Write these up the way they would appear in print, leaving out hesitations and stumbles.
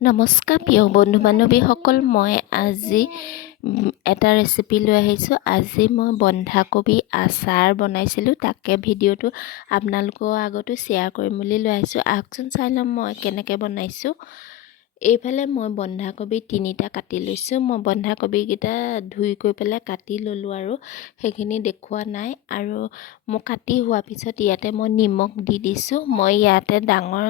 নমস্কাৰ প্ৰিয় বন্ধু বান্ধৱীসকল, মই আজি এটা ৰেচিপি লৈ আহিছোঁ। আজি মই বন্ধাকবি আচাৰ বনাইছিলোঁ, তাকে ভিডিঅ'টো আপোনালোকৰ আগতো শ্বেয়াৰ কৰিম বুলি লৈ আহিছোঁ। আহকচোন চাই ল'ম মই কেনেকৈ বনাইছোঁ। এইফালে মই বন্ধাকবি 3টা কাটি লৈছোঁ। মই বন্ধাকবিকেইটা ধুই কৰি পেলাই কাটি ল'লোঁ আৰু সেইখিনি দেখুওৱা নাই। আৰু মই কাটি হোৱাৰ পিছত ইয়াতে মই নিমখ দি দিছোঁ। মই ইয়াতে ডাঙৰ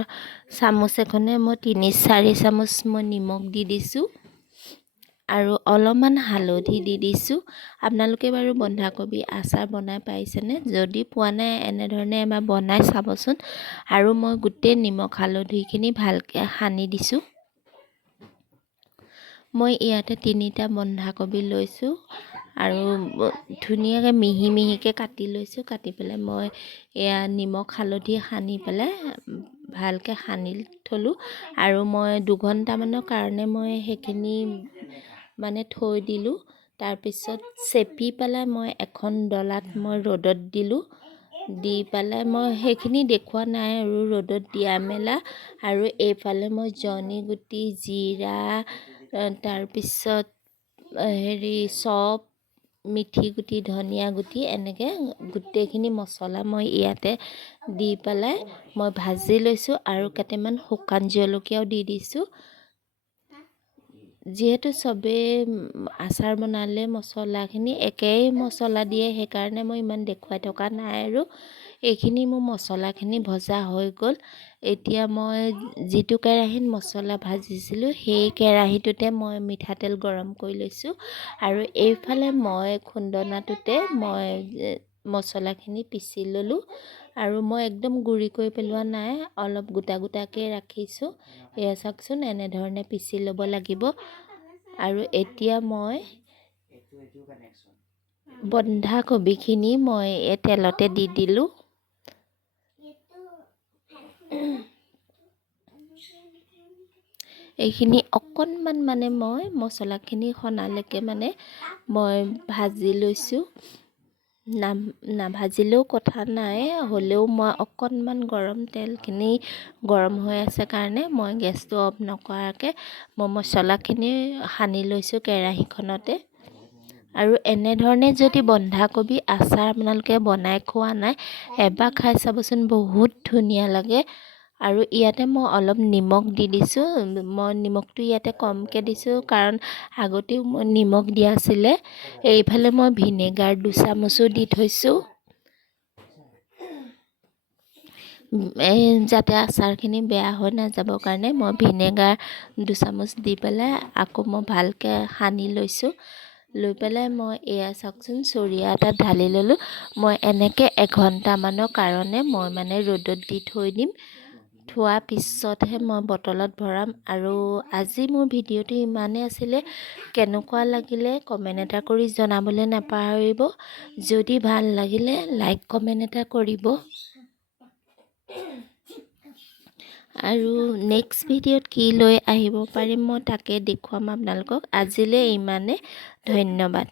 চামুচ এখনে মই 3-4 চামুচ মই নিমখ দি দিছোঁ আৰু অলপমান হালধি দি দিছোঁ। আপোনালোকে বাৰু বন্ধাকবি আচাৰ বনাই পাইছেনে? যদি পোৱা নাই এনেধৰণে এবাৰ বনাই চাবচোন। আৰু মই গোটেই নিমখ হালধিখিনি ভালকৈ সানি দিছোঁ। মই ইয়াতে 3টা বন্ধাকবি লৈছোঁ আৰু ধুনীয়াকৈ মিহি মিহিকৈ কাটি লৈছোঁ। কাটি পেলাই মই এয়া নিমখ হালধি সানি পেলাই ভালকৈ সানি থলোঁ। আৰু মই 2 ঘণ্টামানৰ কাৰণে মই সেইখিনি মানে থৈ দিলোঁ। তাৰপিছত চেপি পেলাই মই এখন ডলাত মই ৰ'দত দিলোঁ। দি পেলাই মই সেইখিনি দেখুওৱা নাই আৰু ৰ'দত দিয়া মেলা। আৰু এইফালে মই জনি গুটি, জিৰা, তাৰপিছত চপ, মিঠি গুটি, ধনিয়া গুটি, এনেকৈ গোটেইখিনি মছলা মই ইয়াতে দি পেলাই মই ভাজি লৈছোঁ। আৰু কেইটামান শুকান জলকীয়াও দি দিছোঁ। যিহেতু চবেই আচাৰ বনালে মছলাখিনি একেই মছলা দিয়ে, সেইকাৰণে মই ইমান দেখুৱাই থকা নাই। আৰু এইখিনি মোৰ মছলাখিনি ভজা হৈ গ'ল। এতিয়া মই যিটো কেৰাহীত মছলা ভাজিছিলোঁ সেই কেৰাহীটোতে মই মিঠাতেল গৰম কৰি লৈছোঁ। আৰু এইফালে মই খুন্দনাটোতে মই মছলাখিনি পিচি ল'লোঁ। আৰু মই একদম গুড়ি কৰি পেলোৱা নাই, অলপ গোটা গোটাকৈ ৰাখিছোঁ। এয়া চাওকচোন, এনেধৰণে পিচি ল'ব লাগিব। আৰু এতিয়া মই বন্ধাকবিখিনি মই এই তেলতে দি দিলোঁ। এইখিনি অকণমান মানে মই মছলাখিনি সনালৈকে মানে মই ভাজি লৈছোঁ। নাভাজিলেও কথা নাই, হ'লেও মই অকণমান তেলখিনি গৰম হৈ আছে কাৰণে মই গেছটো অফ নকৰাকৈ মই মছলাখিনি সানি লৈছোঁ কেৰাহীখনতে। আৰু এনেধৰণে যদি বন্ধাকবি আচাৰ আপোনালোকে বনাই খোৱা নাই, এবাৰ খাই চাবচোন, বহুত ধুনীয়া লাগে। আৰু ইয়াতে মই অলপ নিমখ দি দিছোঁ। মই নিমখটো ইয়াতে কমকৈ দিছোঁ কাৰণ আগতেও মই নিমখ দিয়া আছিলে। এইফালে মই ভিনেগাৰ 2 চামুচো দি থৈছোঁ, যাতে আচাৰখিনি বেয়া হৈ নাযাবৰ কাৰণে মই ভিনেগাৰ 2 চামুচ দি পেলাই আকৌ মই ভালকৈ সানি লৈছোঁ। লৈ পেলাই মই এয়া চাওকচোন, চৰিয়া এটাত ঢালি ল'লোঁ। মই এনেকৈ 1 ঘণ্টামানৰ কাৰণে মই মানে ৰ'দত দি থৈ দিম। থোৱাৰ পিছতহে মই বটলত ভৰাম। আৰু আজি মোৰ ভিডিঅ'টো ইমানেই আছিলে। কেনেকুৱা লাগিলে কমেণ্ট এটা কৰি জনাবলৈ নাপাহৰিব। যদি ভাল লাগিলে লাইক কমেণ্ট এটা কৰিব। আৰু নেক্সট ভিডিঅ'ত কি লৈ আহিব পাৰিম মই তাকে দেখুৱাম আপোনালোকক। আজিলৈ ইমানে, ধন্যবাদ।